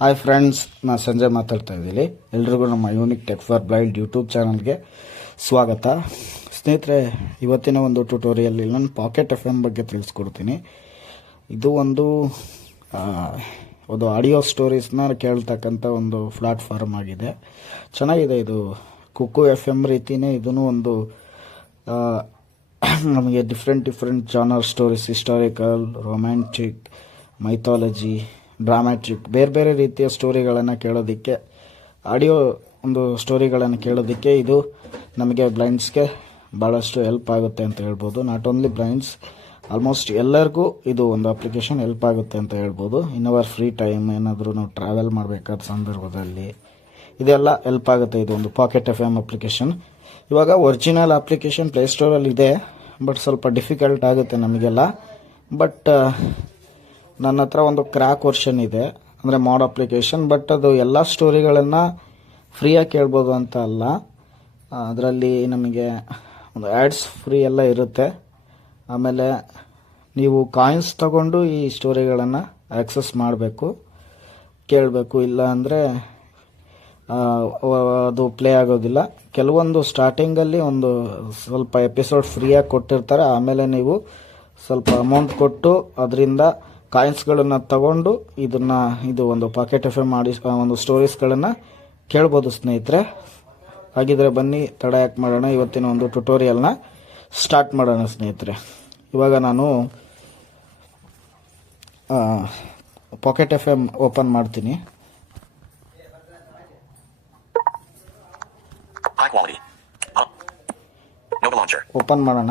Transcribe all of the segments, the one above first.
Hi friends ನಾನು ಸಂಜಯ್ ಮಾತಾಡ್ತಾ ಇದ್ದೀನಿ. ಎಲ್ರಿಗೂ ನಮ್ಮ unique tech for blind YouTube ಚಾನಲ್ಗೆ ಸ್ವಾಗತ. ಸ್ನೇಹಿತರೆ, ಇವತ್ತಿನ ಒಂದು ಟ್ಯುಟೋರಿಯಲ್ಲಿ ನಾನು ಪಾಕೆಟ್ ಎಫ್ ಎಂ ಬಗ್ಗೆ ತಿಳಿಸ್ಕೊಡ್ತೀನಿ. ಇದು ಒಂದು ಒಂದು ಆಡಿಯೋ ಸ್ಟೋರೀಸ್ನ ಕೇಳ್ತಕ್ಕಂಥ ಒಂದು ಪ್ಲಾಟ್ಫಾರ್ಮ್ ಆಗಿದೆ. ಚೆನ್ನಾಗಿದೆ ಇದು. ಕುಕ್ಕು ಎಫ್ ಎಂ ರೀತಿಯೇ ಇದೂ ಒಂದು ನಮಗೆ different different genre stories historical romantic mythology dramatic ಬೇರೆ ಬೇರೆ ರೀತಿಯ ಸ್ಟೋರಿಗಳನ್ನು ಕೇಳೋದಕ್ಕೆ ಆಡಿಯೋ ಒಂದು ಸ್ಟೋರಿಗಳನ್ನು ಕೇಳೋದಕ್ಕೆ ಇದು ನಮಗೆ ಬ್ಲೈಂಡ್ಸ್ಗೆ ಭಾಳಷ್ಟು ಹೆಲ್ಪ್ ಆಗುತ್ತೆ ಅಂತ ಹೇಳ್ಬೋದು. ನಾಟ್ ಓನ್ಲಿ ಬ್ಲೈಂಡ್ಸ್ ಆಲ್ಮೋಸ್ಟ್ ಎಲ್ಲರಿಗೂ ಇದು ಒಂದು ಅಪ್ಲಿಕೇಶನ್ ಹೆಲ್ಪ್ ಆಗುತ್ತೆ ಅಂತ ಹೇಳ್ಬೋದು. ಇನ್ ಅವರ್ ಫ್ರೀ ಟೈಮ್ ಏನಾದರೂ ನಾವು ಟ್ರಾವೆಲ್ ಮಾಡಬೇಕಾದ ಸಂದರ್ಭದಲ್ಲಿ ಇದೆಲ್ಲ ಹೆಲ್ಪ್ ಆಗುತ್ತೆ. ಇದು ಒಂದು ಪಾಕೆಟ್ ಎಫ್ ಎಂ ಅಪ್ಲಿಕೇಶನ್ ಇವಾಗ ಒರಿಜಿನಲ್ ಅಪ್ಲಿಕೇಶನ್ ಪ್ಲೇಸ್ಟೋರಲ್ಲಿ ಇದೆ ಬಟ್ ಸ್ವಲ್ಪ ಡಿಫಿಕಲ್ಟ್ ಆಗುತ್ತೆ ನಮಗೆಲ್ಲ. ಬಟ್ ನನ್ನ ಹತ್ರ ಒಂದು ಕ್ರ್ಯಾಕ್ ವರ್ಷನ್ ಇದೆ, ಅಂದರೆ ಮಾಡ್ ಅಪ್ಲಿಕೇಶನ್ ಬಟ್ ಅದು ಎಲ್ಲ ಸ್ಟೋರಿಗಳನ್ನು ಫ್ರೀಯಾಗಿ ಕೇಳ್ಬೋದು ಅಂತ ಅಲ್ಲ. ಅದರಲ್ಲಿ ನಮಗೆ ಒಂದು ಆ್ಯಡ್ಸ್ ಫ್ರೀ ಎಲ್ಲ ಇರುತ್ತೆ. ಆಮೇಲೆ ನೀವು ಕಾಯಿನ್ಸ್ ತಗೊಂಡು ಈ ಸ್ಟೋರಿಗಳನ್ನು ಆಕ್ಸೆಸ್ ಮಾಡಬೇಕು, ಕೇಳಬೇಕು. ಇಲ್ಲ ಅಂದರೆ ಅದು ಪ್ಲೇ ಆಗೋದಿಲ್ಲ. ಕೆಲವೊಂದು ಸ್ಟಾರ್ಟಿಂಗಲ್ಲಿ ಒಂದು ಸ್ವಲ್ಪ ಎಪಿಸೋಡ್ ಫ್ರೀಯಾಗಿ ಕೊಟ್ಟಿರ್ತಾರೆ. ಆಮೇಲೆ ನೀವು ಸ್ವಲ್ಪ ಅಮೌಂಟ್ ಕೊಟ್ಟು ಅದರಿಂದ ಕಾಯಿನ್ಸ್ಗಳನ್ನು ತಗೊಂಡು ಇದನ್ನು ಇದು ಒಂದು ಪಾಕೆಟ್ ಎಫ್ ಎಂ ಮಾಡಿ ಒಂದು ಸ್ಟೋರೀಸ್ಗಳನ್ನು ಕೇಳ್ಬೋದು ಸ್ನೇಹಿತರೆ. ಹಾಗಿದ್ರೆ ಬನ್ನಿ ತಡ ಯಾಕೆ ಮಾಡೋಣ ಇವತ್ತಿನ ಒಂದು ಟ್ಯುಟೋರಿಯಲ್ನ ಸ್ಟಾರ್ಟ್ ಮಾಡೋಣ ಸ್ನೇಹಿತರೆ. ಇವಾಗ ನಾನು ಪಾಕೆಟ್ ಎಫ್ ಎಂ ಓಪನ್ ಮಾಡ್ತೀನಿ. ಓಪನ್ ಮಾಡೋಣ.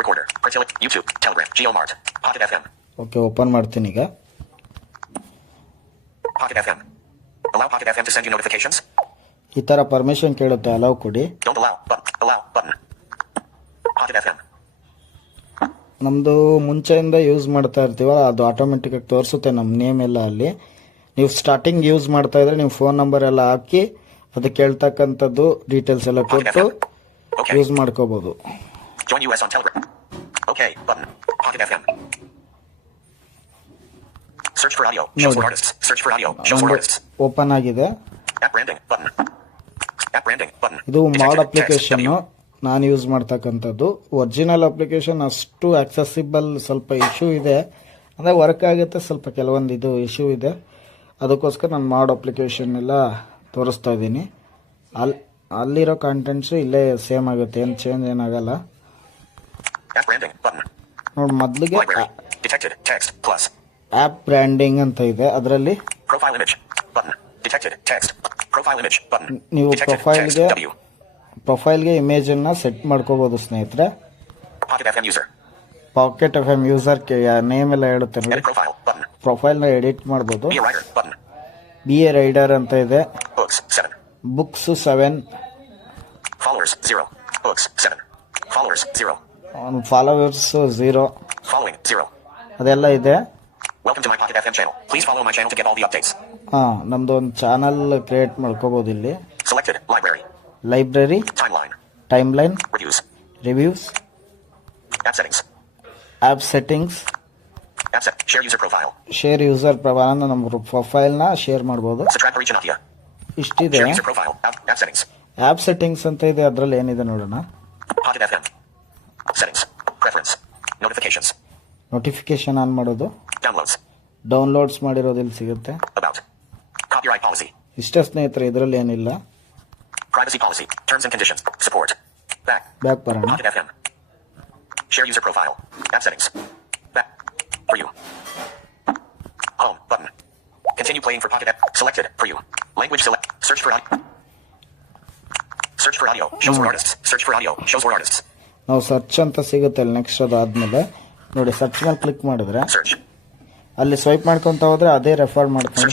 Recorder YouTube F M okay open ಮಾಡ್ತೀನಿ ಈಗ. ಈ ತರ ಪರ್ಮಿಷನ್ ಕೇಳುತ್ತೆ ಅಲೌ ಕೊಡಿ. ಡೋಂಟ್ ನಮ್ದು ಮುಂಚೆಯಿಂದ ಯೂಸ್ ಮಾಡ್ತಾ ಇರ್ತೀವಲ್ಲ ಅದು ಆಟೋಮೆಟಿಕ್ ಆಗಿ ತೋರಿಸುತ್ತೆ ನಮ್ಮ ನೇಮ್ ಎಲ್ಲ ಅಲ್ಲಿ. ನೀವು ಸ್ಟಾರ್ಟಿಂಗ್ ಯೂಸ್ ಮಾಡ್ತಾ ಇದ್ರೆ ನಿಮ್ಮ ಫೋನ್ ನಂಬರ್ ಎಲ್ಲ ಹಾಕಿ ಅದಕ್ಕೆ ಹೇಳ್ತಕ್ಕಂಥದ್ದು ಡೀಟೇಲ್ಸ್ ಎಲ್ಲ ಕೊಟ್ಟು ಯೂಸ್ ಮಾಡ್ಕೋಬಹುದು Join US on Telegram. Okay, Button. Pocket FM. Search for audio. Shows for artists. Search for audio. Shows for artists. Open ಆಗಿದೆ App branding. Button. App branding. Button. ಇದು ಮಾಡ್. Application ನಾನು ಯೂಸ್ ಮಾಡ್ತಕ್ಕಂಥದ್ದು original application ಅಷ್ಟು accessible ಸ್ವಲ್ಪ issue ಇದೆ ಅಂದರೆ work ಆಗುತ್ತೆ ಸ್ವಲ್ಪ ಕೆಲವೊಂದು ಇದು ಇಶ್ಯೂ ಇದೆ ಅದಕ್ಕೋಸ್ಕರ ನಾನು ಮಾಡ್ ಅಪ್ಲಿಕೇಶನ್ ಎಲ್ಲ ತೋರಿಸ್ತಾ ಇದ್ದೀನಿ ಅಲ್ಲಿ ಅಲ್ಲಿರೋ ಕಾಂಟೆಂಟ್ಸು ಇಲ್ಲೇ ಸೇಮ್ ಆಗುತ್ತೆ ಏನು ಚೇಂಜ್ ಏನಾಗಲ್ಲ App branding. Button. ನೋಡಿ ಮೊದಲಿಗೆ detected text. Plus. App branding ಅಂತ ಇದೆ ಅದರಲ್ಲಿ profile image. Button. Detected Text. Profile image Button. ನೀವು ಪ್ರೊಫೈಲ್ಗೆ profile ಇಮೇಜ್. ಪ್ರೊಫೈಲ್ಗೆ ಇಮೇಜನ್ನು ಸೆಟ್ ಮಾಡ್ಕೋಬಹುದು ಸ್ನೇಹಿತರೆ Pocket FM user. Pocket F M user name ಎಲ್ಲ ಹೇಳುತ್ತೆ ಪ್ರೊಫೈಲ್ನ ಎಡಿಟ್ ಮಾಡಬಹುದು. ಬಿ ಎ ರೈಡರ್ ಅಂತ ಇದೆ Books. 7. Books seven Followers. 0. Books. 7. Followers. ಒಂದು ಫಾಲೋವರ್ಸ್ ಝೀರೋ ಜೀರೋ ಅದೆಲ್ಲ ಇದೆ. ನಮ್ದು ಒಂದು ಚಾನಲ್ ಕ್ರಿಯೇಟ್ ಮಾಡ್ಕೋಬಹುದು ಇಲ್ಲಿ. Library time line reviews app app settings share user profile share user ಪ್ರವಾರನ ನಮ್ಮ ಪ್ರೊಫೈಲ್ನ ಶೇರ್ ಮಾಡ್ಬೋದು. ಇಷ್ಟಿದೆ. ಇದೆ ಆ್ಯಪ್ ಸೆಟ್ಟಿಂಗ್ಸ್ ಅಂತ ಇದೆ ಅದ್ರಲ್ಲಿ ಏನಿದೆ ನೋಡೋಣ. Settings. Preference. Notifications. Notification on ಮಾಡೋದು Downloads. ಡೌನ್ಲೋಡ್ಸ್ ಮಾಡಿರೋದು ಇಲ್ಲಿ ಸಿಗುತ್ತೆ About. Copyright policy. ಇಷ್ಟೇ ಸ್ನೇಹಿತರೆ ಇದರಲ್ಲಿ ಏನಿಲ್ಲ Privacy policy. Terms and conditions. Support. Back. Back ಬರೋಣ Pocket FM. Share user profile. App settings. Back. For you. Home button. Continue playing for Pocket App. Selected. For you. Language select. Search for audio. Search for audio. Shows for artists. Search for audio. Shows for artists. ನಾವು search ಅಂತ ಸಿಗುತ್ತಲ್ಲ next ಅದಾದಮೇಲೆ ನೋಡಿ search ಮೇಲೆ click ಮಾಡಿದ್ರೆ ಅಲ್ಲಿ swipe ಮಾಡ್ಕೊಂತ ಹೋದ್ರೆ ಅದೇ ರೆಫರ್ ಮಾಡಿದ್ವಿ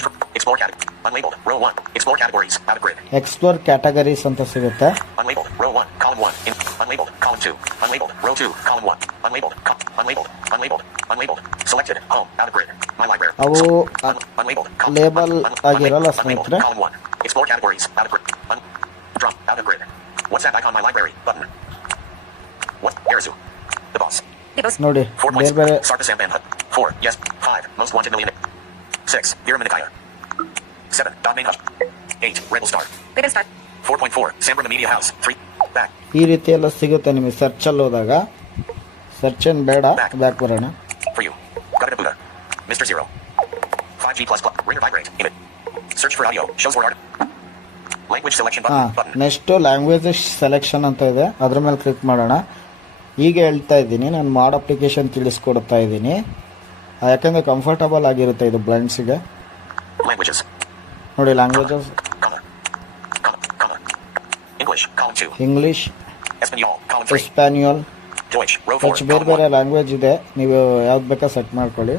ಎಕ್ಸ್ಪ್ಲೋರ್ ಕ್ಯಾಟಗರೀಸ್ ಅಂತ ಸಿಗುತ್ತೆ. ಅವು ಲೇಬಲ್ ಓ ಆಗಿರಲ್ಲ ಸ್ನೇಹಿತರೆ. ಮೇಲ್ ಕಾಲ್ ಡ್ರಾಪ್ ಪ್ಯಾಟ ಗ್ರೇಟ್ ನೋಡಿ Four ಬೇರೆ points. ಬೇರೆ Start the Sam Van Hut. Four. Yes. Five. Most wanted millionaire. Six. Vera Minikaya. Seven. Don Main. Eight. Rebel Star. Rebel Star. Four point four. Sambra the Media House. Three. Back. ಈ ರೀತಿ ಎಲ್ಲ ಸಿಗುತ್ತೆ ನಿಮಗೆ ಸರ್ಚಲ್ಲಿ ಹೋದಾಗ search ಏನು ಬೇಡ back ಬರೋಣ For you. Got Buddha. Mr. Zero. 5G plus plus. Ringer vibrate. Image. Search for audio. Shows for art. Language selection button. ಹಾಂ. ನೆಕ್ಸ್ಟು ಲ್ಯಾಂಗ್ವೇಜಸ್ ಸೆಲೆಕ್ಷನ್ ಅಂತ ಇದೆ ಅದ್ರ ಮೇಲೆ ಕ್ಲಿಕ್ ಮಾಡೋಣ ಈಗ ಹೇಳ್ತಾ ಇದ್ದೀನಿ ನಾನು ಮಾಡ್ ಅಪ್ಲಿಕೇಶನ್ ತಿಳಿಸ್ಕೊಡ್ತಾ ಇದ್ದೀನಿ. ಯಾಕಂದರೆ ಕಂಫರ್ಟಬಲ್ ಆಗಿರುತ್ತೆ ಇದು ಬ್ಲೈಂಡ್ಸಿಗೆ. ನೋಡಿ ಲ್ಯಾಂಗ್ವೇಜಸ್ ಇಂಗ್ಲಿಷ್. ಹೆಚ್ಚು ಬೇರೆ ಬೇರೆ ಲ್ಯಾಂಗ್ವೇಜ್ ಇದೆ. ನೀವು ಯಾವ್ದು ಬೇಕಾ ಸೆಟ್ ಮಾಡ್ಕೊಳ್ಳಿ.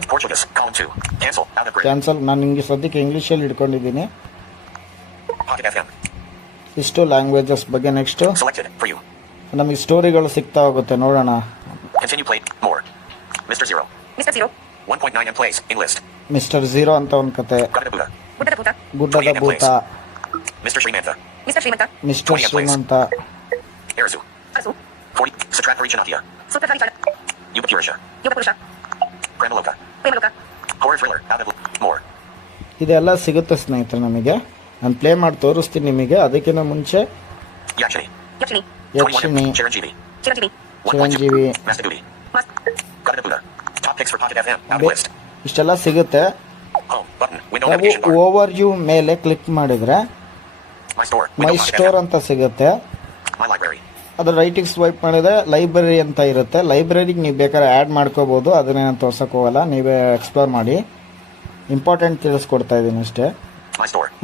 ಕ್ಯಾನ್ಸಲ್ ನಾನು ನಿಮಗೆ ಸದ್ಯಕ್ಕೆ ಇಂಗ್ಲೀಷಲ್ಲಿ ಇಟ್ಕೊಂಡಿದ್ದೀನಿ. ಇಷ್ಟು ಲ್ಯಾಂಗ್ವೇಜಸ್ ಬಗ್ಗೆ ನೆಕ್ಸ್ಟು. ನಮಗೆ ಸ್ಟೋರಿಗಳು ಸಿಗ್ತಾ ಹೋಗುತ್ತೆ ನೋಡೋಣ. Mister 1.9 in place in mister zero ಅಂತ ಒಂದು ಕತೆ. ಗುಡ್ಡದ ಭೂತ ಗುಡ್ಡದ ಭೂತ ಮಿಸ್ಟರ್ ಶ್ರೀಮಂತ ಮಿಸ್ಟರ್ ಶ್ರೀಮಂತ ಮಿಸ್ಟರ್ ಶ್ರೀಮಂತ ಎರಸು ಇದೆಲ್ಲ ಸಿಗುತ್ತೆ ಸ್ನೇಹಿತರೆ ನಮಗೆ. ನಾನು ಪ್ಲೇ ಮಾಡಿ ತೋರಿಸ್ತೀನಿ ನಿಮಗೆ. ಅದಕ್ಕಿಂತ ಮುಂಚೆ ಯಾಕ್ಷಣಿ 역시미 7GB 7GB 이스텔라 시그테 ಅವು ಓವರ್ ಯು ಮೇಲೆ ಕ್ಲಿಕ್ ಮಾಡಿದ್ರೆ ಮೈ ಸ್ಟೋರ್ ಅಂತ ಸಿಗುತ್ತೆ. ಅದರ ರೈಟಿಂಗ್ಸ್ ಸ್ವೈಪ್ ಮಾಡಿದ್ರೆ ಲೈಬ್ರರಿ ಅಂತ ಇರುತ್ತೆ. ಲೈಬ್ರರಿಗೆ ನೀವು ಬೇಕಾದ್ರೆ ಆ್ಯಡ್ ಮಾಡ್ಕೋಬೋದು. ಅದನ್ನೇನು ತೋರ್ಸೋಕೆ ಹೋಗಲ್ಲ. ನೀವೇ ಎಕ್ಸ್ಪ್ಲೋರ್ ಮಾಡಿ. ಇಂಪಾರ್ಟೆಂಟ್ ತಿಳಿಸ್ಕೊಡ್ತಾ ಇದ್ದೀನಿ ಅಷ್ಟೇ.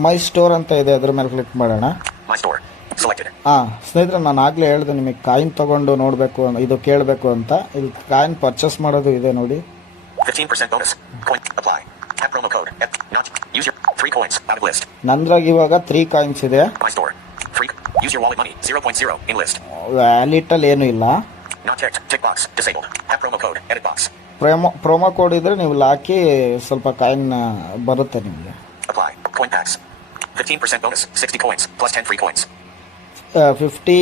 ಮೈ ಸ್ಟೋರ್ ಅಂತ ಇದೆ. ಅದ್ರ ಮೇಲೆ ಕ್ಲಿಕ್ ಮಾಡೋಣ. ಸೊ ಓಕೆ ನಾನು ಆಗ್ಲೇ ಹೇಳಿದೆ ನಿಮಗೆ ಕಾಯಿನ್ ತಗೊಂಡು ನೋಡಬೇಕು ಇದು ಕೇಳಬೇಕು ಅಂತ. ಇದು ಕಾಯಿನ್ ಪರ್ಚೇಸ್ ಮಾಡೋದು ಇದೆ ನೋಡಿ. ನಂದ್ರಾಗ ಇವಾಗ ತ್ರೀ ಕಾಯಿನ್ಸ್ ಇದೆ. ಫ್ರೀ ಯೂಸ್ ವ್ಯಾಲಿಟಲ್ ಏನೂ ಇಲ್ಲ. ಪ್ರೊಮೋ ಬಾಕ್ಸ್ ಬಾಕ್ಸ್ ಕೋಡ್ ಇದ್ರೆ ನೀವು ಲಾಕಿ ಸ್ವಲ್ಪ ಕಾಯಿನ್ ಬರುತ್ತೆ ನಿಮಗೆ. 15% ಟ್ಯಾಕ್ಸ್ 60 ಪರ್ಸೆಂಟ್ ಗೌನ್ಸಿ ಫ್ರೀ ಫಿಫ್ಟಿ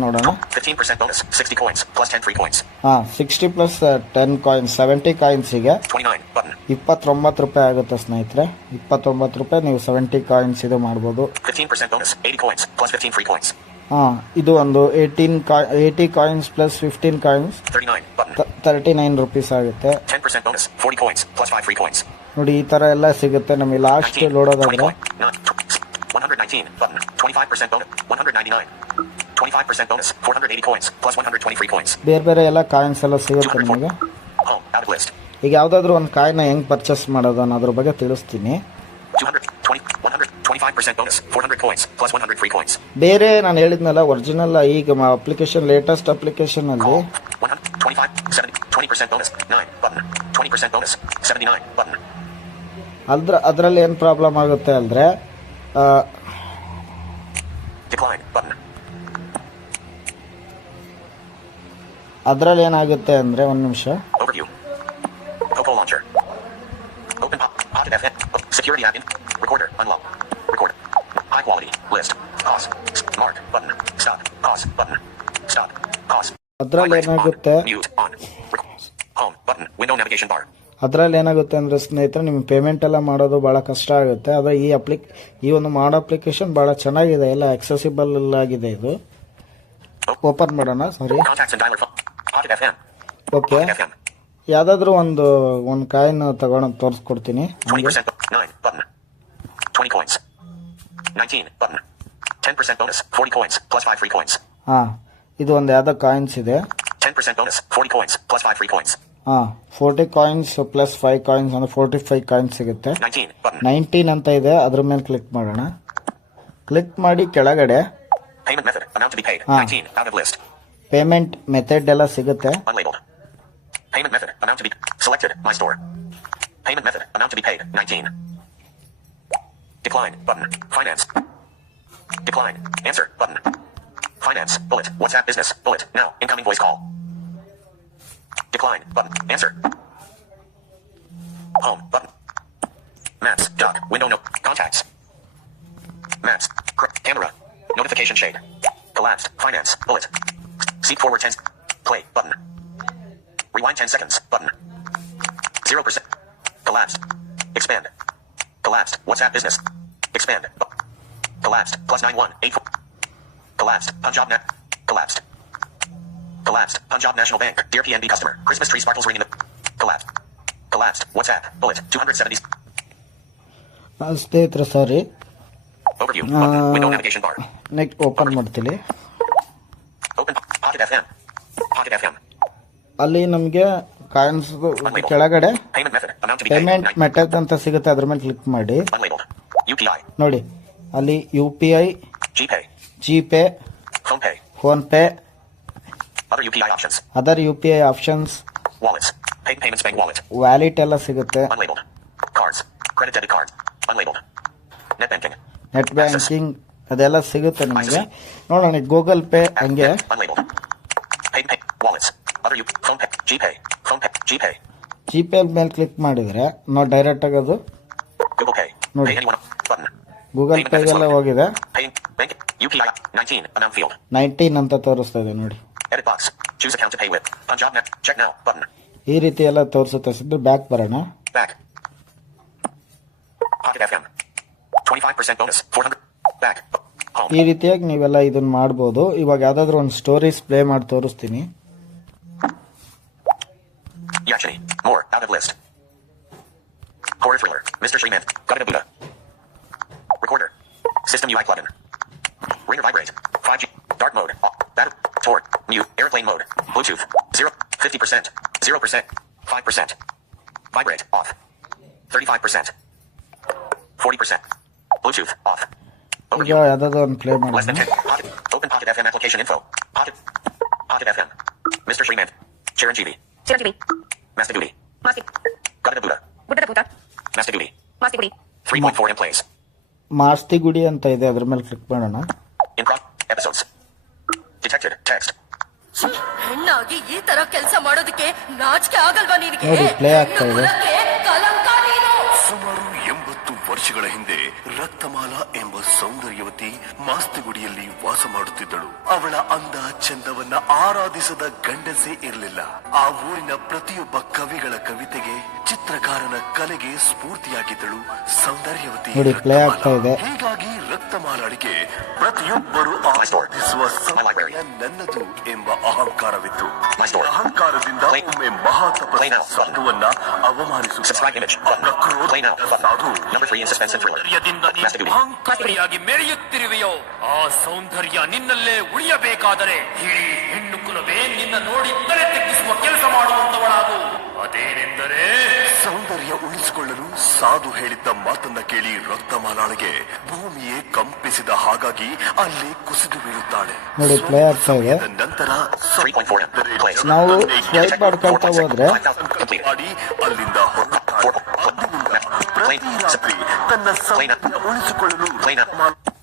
ನೋಡೋಣ 15% bonus. 60 coins. Plus 10 free coins. ಹಾಂ sixty plus ten coins seventy ಕಾಯಿನ್ಸಿಗೆ 29. ಇಪ್ಪತ್ತೊಂಬತ್ತು ರೂಪಾಯಿ ಆಗುತ್ತೆ ಸ್ನೇಹಿತರೆ ಇಪ್ಪತ್ತೊಂಬತ್ತು ರೂಪಾಯಿ ನೀವು ಸೆವೆಂಟಿ ಕಾಯಿನ್ಸ್ ಇದು ಮಾಡ್ಬೋದು 15% bonus. 80 coins. Plus 15 free coins. ಹಾಂ ಇದು ಒಂದು ಏಯ್ಟೀನ್ ಕಾಯ್ eighty coins plus fifteen coins 39. Button. Thirty nine rupees ಆಗುತ್ತೆ 10% bonus. 40 coins. Plus 5 free coins. ನೋಡಿ ಈ ಥರ ಎಲ್ಲ ಸಿಗುತ್ತೆ ನಮಗೆ ಲಾಸ್ಟ್ 19. 20 ನೋಡೋದಾದ್ರೆ. 119. Button. 25% bonus. 199. 25% bonus. 480 coins. Plus 120 free coins. ಬೇರೆ ಬೇರೆ ಎಲ್ಲ ಕಾಯಿನ್ಸ್ ಎಲ್ಲ ಸಿಗುತ್ತೆ 204. ನಿಮಗೆ Home. Out of list. ಈಗ ಯಾವುದಾದ್ರೂ ಒಂದು ಕಾಯಿನ ಹೆಂಗೆ ಪರ್ಚೇಸ್ ಮಾಡೋದು ಅನ್ನೋದ್ರ ಬಗ್ಗೆ ತಿಳಿಸ್ತೀನಿ 220. 125% bonus. 400 coins. Plus 100 free coins. ಬೇರೆ ನಾನು ಹೇಳಿದ್ನಲ್ಲ ಒರಿಜಿನಲ್ ಈಗ ಅಪ್ಲಿಕೇಶನ್ ಲೇಟೆಸ್ಟ್ ಅಪ್ಲಿಕೇಶನಲ್ಲಿ ಅಲ್ಲಿ 125. 70. 20% bonus. 9. Button. 20% bonus. 79. Button. ಅದ್ರ ಅದರಲ್ಲಿ ಏನು ಪ್ರಾಬ್ಲಮ್ ಆಗುತ್ತೆ ಅಂದರೆ Decline. Button. ಅದರಲ್ಲಿ ಏನಾಗುತ್ತೆ ಅಂದರೆ ಒಂದು ನಿಮಿಷ Overview. Popo launcher. Open pop. Pocket FM. Security app. In. Recorder. Unlock. Recorder. High quality. List. Pause. Mark. Button. Stop. Pause. Button. Stop. Pause. ಅದ್ರಲ್ಲಿ Vibrate. ಏನಾಗುತ್ತೆ? On. Mute. On. Rec- Home. Button. Window navigation bar. ಅದರಲ್ಲಿ ಏನಾಗುತ್ತೆ ಅಂದರೆ ಸ್ನೇಹಿತರೆ ನಿಮಗೆ payment ಎಲ್ಲ ಮಾಡೋದು ಭಾಳ ಕಷ್ಟ ಆಗುತ್ತೆ ಆದರೆ ಈ ಅಪ್ಲಿಕ್ ಈ ಒಂದು ಮಾಡೋ ಅಪ್ಲಿಕೇಶನ್ ಭಾಳ ಚೆನ್ನಾಗಿದೆ ಎಲ್ಲ ಆಕ್ಸೆಸಿಬಲ್ ಆಗಿದೆ ಇದು ಓಪನ್ ಮಾಡೋಣ ಸಾರಿ. ಓಕೆ ಯಾವುದಾದ್ರೂ ಒಂದು ಒಂದು ಕಾಯಿನ್ ತಗೊಂಡು ತೋರಿಸ್ಕೊಡ್ತೀನಿ 20% bo- 9 button. 20 coins. 19 button. 10% bonus. 40 coins. 5 free coins. ಹಾಂ ಇದು ಒಂದು ಯಾವುದೋ ಕಾಯಿನ್ಸ್ ಇದೆ 10% bonus. 40 coins. Plus 5 free coins. ಹಾಂ forty coins plus five coins ಅಂದರೆ ಫೋರ್ಟಿ ಫೈವ್ ಕಾಯಿನ್ಸ್ ಸಿಗುತ್ತೆ ನೈನ್ಟೀನ್ ಅಂತ ಇದೆ ಅದ್ರ ಮೇಲೆ ಕ್ಲಿಕ್ ಮಾಡೋಣ ಕ್ಲಿಕ್ ಮಾಡಿ ಕೆಳಗಡೆ Payment method. Amount to be paid. Ah. 19 out of list. Payment method ಎಲ್ಲ ಸಿಗುತ್ತೆ Unlabeled. Payment method. Amount to be selected. My store. Payment method. Amount to be paid. 19. Decline. Button. Finance. Decline. Answer. Button. Finance. Bullet. WhatsApp business. Bullet. Now. Incoming voice call. Decline. Button. Answer. Home. Button. Maps. Dock. Window note. Contacts. Maps. Camera. Notification shade. Collapsed. Finance. Bullet. Seek forward 10. Play. Button. Rewind 10 seconds. Button. 0%. Collapsed. Expand. Collapsed. WhatsApp business. Expand. Collapsed. Plus 9184. Collapsed. Punjab Net. Collapsed. Collapsed. Punjab National Bank. Dear PNB customer. Christmas tree sparkles ringing the. Collapsed. Collapsed. WhatsApp. Bullet. 270. ಆ, ಸ್ನೇಹಿತರೆ ಸಾರಿ Overview. Uh, Window navigation bar. Next open ಮಾಡ್ತೀನಿ Open. Pocket FM. Pocket FM. ಅಲ್ಲಿ ನಮಗೆ ಕಾಣಿಸೋದು ಕೆಳಗಡೆ. Payment method ಅಂತ ಸಿಗುತ್ತೆ ಅದ್ರ ಮೇಲೆ ಕ್ಲಿಕ್ ಮಾಡಿ UPI. ನೋಡಿ ಅಲ್ಲಿ U P I GPay. Phone pay. Phone pay. PhonePe Other UPI options. Other UPI options. ಐ Wallets. Pay payments bank wallet. Wallet ಎಲ್ಲ ಸಿಗುತ್ತೆ Unlabeled. Cards. Credit debit card. Unlabeled. Net banking. Net banking ಅದೆಲ್ಲ ಸಿಗುತ್ತೆ ನಿಮಗೆ ನೋಡೋಣ Google Pay ಹಂಗೆ Unlabeled. Pay pay. Wallets. Other U. Phone pay. GPay. Phone pay. GPay. G Pay ಮೇಲೆ click ಮಾಡಿದ್ರೆ ನಾವು ಡೈರೆಕ್ಟ್ ಆಗೋದು Google Pay. ಗೂಗಲ್ ಪೇಗೆಲ್ಲ ಹೋಗಿದೆ Paying. Bank. UPI. 19. Amount field. Nineteen ಅಂತ ತೋರಿಸ್ತಾ ಇದೆ ನೋಡಿ Edit box. Choose account to pay with. Punjab Net. Check now. Button. ಈ ರೀತಿ ಎಲ್ಲ ತೋರಿಸುತ್ತೆ ಸಿದ್ದು ಬ್ಯಾಕ್ ಬರೋಣ Back. Pocket FM. 25% bonus. 400. Back. Home. ಈ ರೀತಿಯಾಗಿ ನೀವೆಲ್ಲ ಇದನ್ನ ಮಾಡ್ಬೋದು ಇವಾಗ ಯಾವ್ದಾದ್ರು ಒಂದು ಸ್ಟೋರೀಸ್ ಪ್ಲೇ ಮಾಡಿ ತೋರಿಸ್ತೀನಿ Yakshini. More. Out of list. Horror thriller. Mr. Shremant. Gutta Buddha. Recorder. System UI plugin. Ringer vibrate. 5G. Dark mode. Off. Torque. Mute. Airplane mode. Bluetooth. 0. 50%. 0%. 5%. Vibrate. Off. 35%. 40%. Bluetooth. Off. ಈಗ Overview. ಯಾವ್ದಾದ್ರು ಒಂದು play Less than ಮಾಡೋಣ 10. Pocket. Open Pocket FM application info. Pocket. Pocket FM. Mr. Shremant. Chiranjeevi. Chiranjeevi Master Duty. Masti Gutta Buddha. ಗುಡ್ಡದ ಭೂತ Master Duty. Masti ಗುಡಿ 3.4 in plays. Masti ಗುಡಿ ಅಂತ ಇದೆ ಅದ್ರ ಮೇಲೆ ಕ್ಲಿಕ್ ಮಾಡೋಣ ಆಗಲ್ವಾ ನಿನಗೆ play ಆಗ್ತಾ ಇದೆ. ವರ್ಷಗಳ ಹಿಂದೆ ರಕ್ತಮಾಲಾ ಎಂಬ ಸೌಂದರ್ಯವತಿ ಮಾಸ್ತಿಗುಡಿಯಲ್ಲಿ ವಾಸ ಮಾಡುತ್ತಿದ್ದಳು ಅವಳ ಅಂದ ಚಂದವನ್ನ ಆರಾಧಿಸದ ಗಂಡಸೇ ಇರಲಿಲ್ಲ ಆ ಊರಿನ ಪ್ರತಿಯೊಬ್ಬ ಕವಿಗಳ ಕವಿತೆಗೆ ಚಿತ್ರಕಾರನ ಕಲೆಗೆ ಸ್ಫೂರ್ತಿಯಾಗಿದ್ದಳು ಸೌಂದರ್ಯವತಿ ನೋಡಿ, play ಆಗ್ತಾ ರಕ್ತಮಾಲ. ಇದೆ. ಹೀಗಾಗಿ ರಕ್ತಮಾಲಾಳಿಗೆ ಪ್ರತಿಯೊಬ್ಬರು. ಆರಾಧಿಸುವ My ನನ್ನದು ಎಂಬ ಅಹಂಕಾರವಿತ್ತು. ಅಹಂಕಾರದಿಂದ ಒಮ್ಮೆ ಮಹಾ. ಸಾಧುವನ್ನ ಅವಮಾನಿಸುವ ಸಾಧು image. ಸೌಂದರ್ಯದಿಂದ ಅಹಂಕಾರಿಯಾಗಿ ಮೆರೆಯುತ್ತಿರುವೆಯೋ ಆ ಸೌಂದರ್ಯ ನಿನ್ನಲ್ಲೇ ಉಳಿಯಬೇಕಾದರೆ ಇಡೀ ಹೆಣ್ಣು ಕುಲವೇ ನಿನ್ನ ನೋಡಿ ತಲೆ ತೆಗ್ಗಿಸುವ ಕೆಲಸ ಮಾಡುವಂತವಳಾಗು ಅದೇನೆಂದರೆ ಸೌಂದರ್ಯ ಉಳಿಸಿಕೊಳ್ಳಲು ಸಾಧು ಹೇಳಿದ್ದ ಮಾತನ್ನ ಕೇಳಿ ರಕ್ತಮಾಲಾಳಿಗೆ ಭೂಮಿಯೇ ಕಂಪಿಸಿದ ಹಾಗಾಗಿ ಅಲ್ಲಿ ಕುಸಿದು ಬೀಳುತ್ತಾಳೆ ನೋಡಿ, play ಆಗ್ತಾ ಇದೆ. ನಂತರ 3.4 plays. ನಾವು ಸ್ವೈಪ್ ಮಾಡ್ಕೊಳ್ತಾ ಹೋದ್ರೆ ಅಲ್ಲಿಂದ. ಪ್ರತಿ ರಾತ್ರಿ ತನ್ನ ಉಳಿಸಿಕೊಳ್ಳಲು.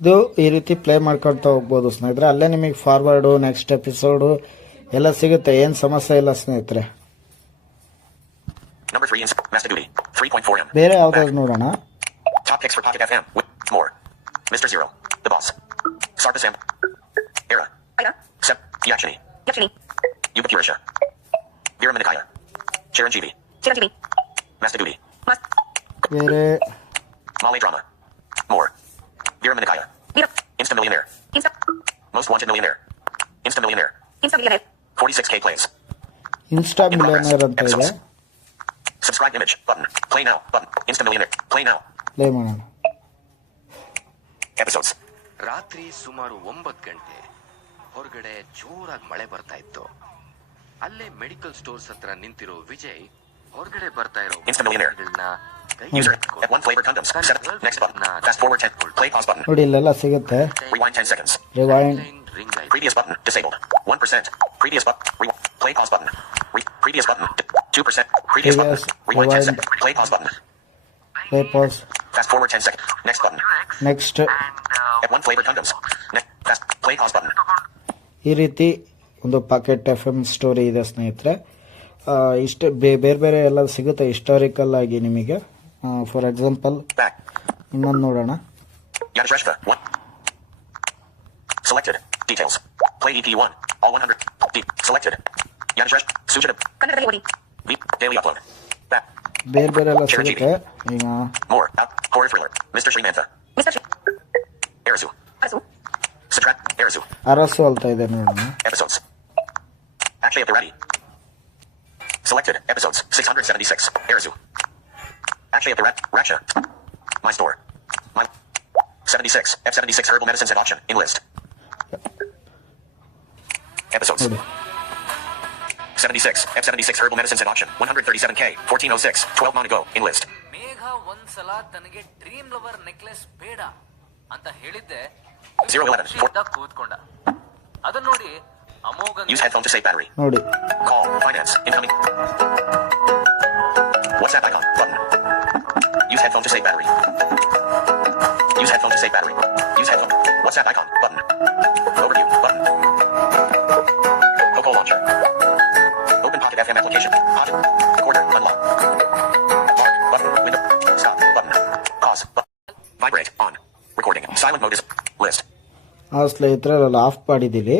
ಇದು ಈ ರೀತಿ ಪ್ಲೇ ಮಾಡ್ಕೊಳ್ತಾ ಹೋಗ್ಬೋದು ಸ್ನೇಹಿತರೆ. ಅಲ್ಲೇ ನಿಮಗೆ ಫಾರ್ವರ್ಡು ನೆಕ್ಸ್ಟ್ ಎಪಿಸೋಡು ಎಲ್ಲ ಸಿಗುತ್ತೆ. ಏನು ಸಮಸ್ಯೆ ಇಲ್ಲ ಸ್ನೇಹಿತರೆ. Number three in Master Duty. 3.4 M. ಬೇರೆ ಯಾವ್ದಾದ್ರು ನೋಡೋಣ? Yachini. picks for Pocket FM. With more. Mr. Zero. The Boss. Sarpa Sam. Era. ಐರ Sep. Yakshini. Yakshini Yuba Kirisha. Veera Minikaya. Chiranjeevi. Chiranjeevi Master Duty. Mass ಬೇರೆ Malay Drama. More. Veera Minikaya. Veera Insta Millionaire. Insta Most Wanted Millionaire. Insta Millionaire. Insta millionaire 46k plays. Insta millionaire ಅಂತ ಇದೆ Subscribe image. Button. Play now. Button. Insta Millionaire. Play now. Play ಮಾಡೋಣ Episodes. ರಾತ್ರಿ ಸುಮಾರು ಒಂಬತ್ತು ಗಂಟೆ ಹೊರಗಡೆ ಜೋರಾಗಿ ಮಳೆ ಬರ್ತಾ ಇತ್ತು ಅಲ್ಲೇ ಮೆಡಿಕಲ್ ಸ್ಟೋರ್ಸ್ ಹತ್ರ ನಿಂತಿರೋ ವಿಜಯ್ ಹೊರಗಡೆ ಬರ್ತಾ ಇರೋ Instant millionaire. ಮಕ್ಕಳನ್ನ ಕೈ User. one flavor condoms. ತನ್ನ Set. Next button. girlfriend ನ Fast forward 10. Play pause button. ನೋಡಿ ಇಲ್ಲೆಲ್ಲ ಸಿಗುತ್ತೆ Rewind 10 seconds. Rewind Previous button disabled. 1%. Previous button. Re- play pause button. Re- previous button. di- 2%. Previous button. Rewind 10 seconds. Play pause button. Play pause Fast forward 10 seconds. Next button. Next At one flavored condoms. Next. Fast. Play pause button. ಈ ರೀತಿ ಒಂದು packet F M story ಇದೆ ಸ್ನೇಹಿತರೆ. ಇಷ್ಟು ಬೇರೆ ಬೇರೆ ಎಲ್ಲ ಸಿಗುತ್ತೆ ಹಿಸ್ಟೋರಿಕಲ್ ಆಗಿ ನಿಮಗೆ. ಫಾರ್ ಎಕ್ಸಾಂಪಲ್ ಇನ್ನೊಂದು ನೋಡೋಣ. ಬೇರೆ ಬೇರೆ ಎಲ್ಲ ಸಿಗುತ್ತೆ. ಈಗ ಅರಸು ಅಲ್ತಾ ಇದೆ ನೋಡೋಣ. Actually, at the ready. Selected. Episodes. 676. Arisu. Actually, at the rat. Raksha. My store. My. 76. F76 herbal medicines at auction. In list. Episodes. ನೋಡಿ 76. F76 herbal medicines at auction. 137K. 1406. 12 month ago. In list. ಮೇಘ ಒಂದ್ಸಲ ತನಗೆ dream lover necklace ಬೇಡ ಅಂತ ಹೇಳಿದ್ದೆ Zero eleven. ಖುಷಿಯಿಂದ ಕೂತ್ಕೊಂಡ ಅದನ್ನ ನೋಡಿ ಅಮೋಘ Use headphone to save battery. ನೋಡಿ Call. Finance. Incoming. WhatsApp icon. Button. Use headphone to save battery. Use headphone to save battery. Use headphone. WhatsApp icon. Button. Overview. Button. Coco launcher. Open Pocket FM application. Pocket. Recorder. Unlock. Mark. Button. Window. Stop. Button. Pause. Button. Vibrate. On. Recording. Silent mode is. List. ಆ ಸ್ನೇಹಿತರೆ ಅಲ್ಲಿ of ಮಾಡಿದ್ದೀವಿ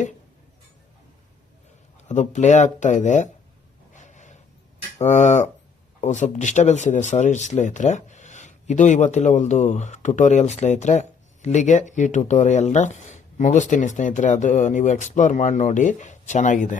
ಅದು play ಆಗ್ತಾ ಇದೆ. ಒಂದು ಸ್ವಲ್ಪ disturbance ಇದೆ ಸಾರಿ ಸ್ನೇಹಿತರೆ. ಇದು ಇವತ್ತಿನ ಒಂದು ಟ್ಯುಟೋರಿಯಲ್ ಸ್ನೇಹಿತರೆ. ಇಲ್ಲಿಗೆ ಈ ಟ್ಯುಟೋರಿಯಲ್ನ ಮುಗಿಸ್ತೀನಿ ಸ್ನೇಹಿತರೆ. ಅದು ನೀವು ಎಕ್ಸ್ಪ್ಲೋರ್ ಮಾಡಿ ನೋಡಿ, ಚೆನ್ನಾಗಿದೆ.